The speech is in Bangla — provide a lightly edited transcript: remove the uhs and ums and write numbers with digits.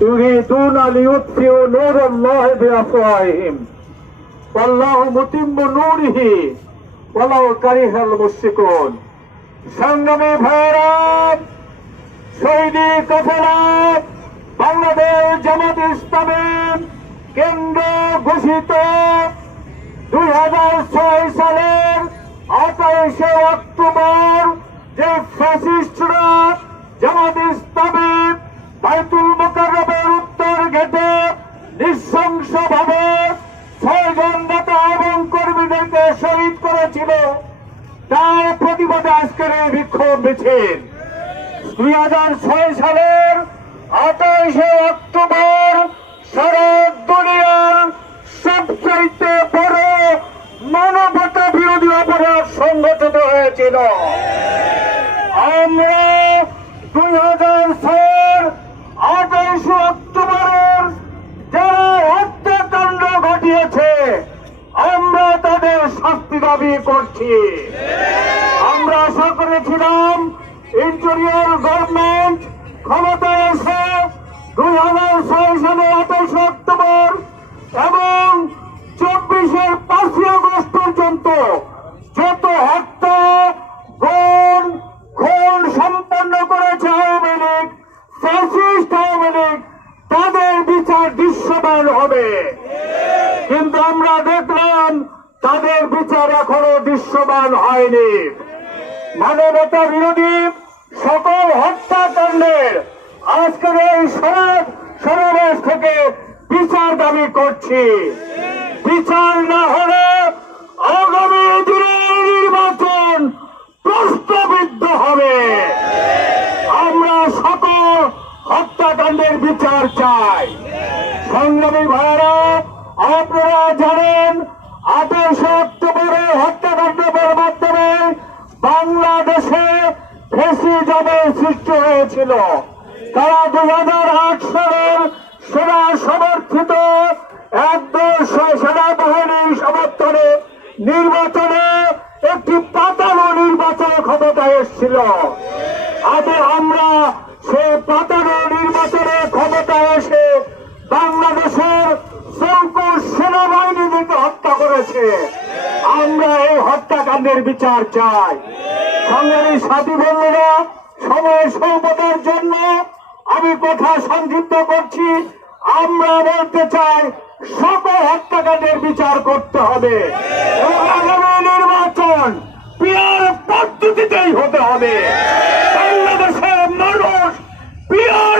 يريدون ليطفئوا نور الله بأفواههم والله متم نوره ولو كره المشركون। সংগ্রামী ভাইরা, শহীদি কাফেলা বাংলাদেশ জামাত ইসলামী কেন্দ্র ঘোষিত 2006 সালের 28শে অক্টোবর যে ফ্যাসিস্টরা জামাত ইসলামী বাইতুল মুকাররমের উত্তর গেটে নৃশংসভাবে 6 জন নেতা এবং কর্মীদেরকে শহীদ করেছিল, তার প্রতিবাদে আজকের এই বিক্ষোভ মিছিল। 2006 সালের 28শে অক্টোবর সারা দুনিয়ার সবচাইতে বড় মানবতা বিরোধী অপরাধ সংঘটিত হয়েছিল। আমরা 2006 28শে অক্টোবরের যারা হত্যাকাণ্ড ঘটিয়েছে আমরা তাদের শাস্তি দাবি করছি। আমরা আশা করেছিলাম ইন্টেরিয়র গভর্নমেন্ট ক্ষমতায় এসে 2006 সালের 28শে অক্টোবর এবং 24-এর 5ই আগস্ট পর্যন্ত যত হত্যা খুন সম্পন্ন করেছে আওয়ামী লীগ, ফ্যাসিস্ট আওয়ামী লীগ, তাদের বিচার দৃশ্যমান হবে। কিন্তু আমরা দেখলাম তাদের বিচার এখনো দৃশ্যমান হয়নি। মানবতা বিরোধী সকল হত্যাকাণ্ডের আজকের এই সমাবেশ থেকে বিচার দাবি করছি। বিচার না হলে আগামী দিনের নির্বাচন প্রশ্নবিদ্ধ হবে। আমরা সকল হত্যাকাণ্ডের বিচার চাই। সংগ্রামী ভাইরা, আপনারা জানেন 28শে অক্টোবরে হত্যাকাণ্ডের মাধ্যমে বাংলাদেশে ফ্যাসিজমের সৃষ্টি হয়েছিল। তারা 2008 সালের সেনা সমর্থিত একদল সেনাবাহিনীর সমর্থনে নির্বাচনে একটি পাতানো নির্বাচনে ক্ষমতায় এসেছিল। আজ আমরা সেই পাতানো নির্বাচনে ক্ষমতায় এসে বাংলাদেশের চৌকস সেনাবাহিনীকে হত্যা করেছে। আমরা এই হত্যাকাণ্ডের বিচার চাই। সংগ্রামী সাথী বন্ধুরা, সময় স্বল্পতার জন্য আমি কথা সংক্ষিপ্ত করছি। আমরা বলতে চাই সকল হত্যাকাণ্ডের বিচার করতে হবে এবং আগামী নির্বাচন পিয়ার পদ্ধতিতেই হতে হবে। বাংলাদেশের মানুষ পিয়ার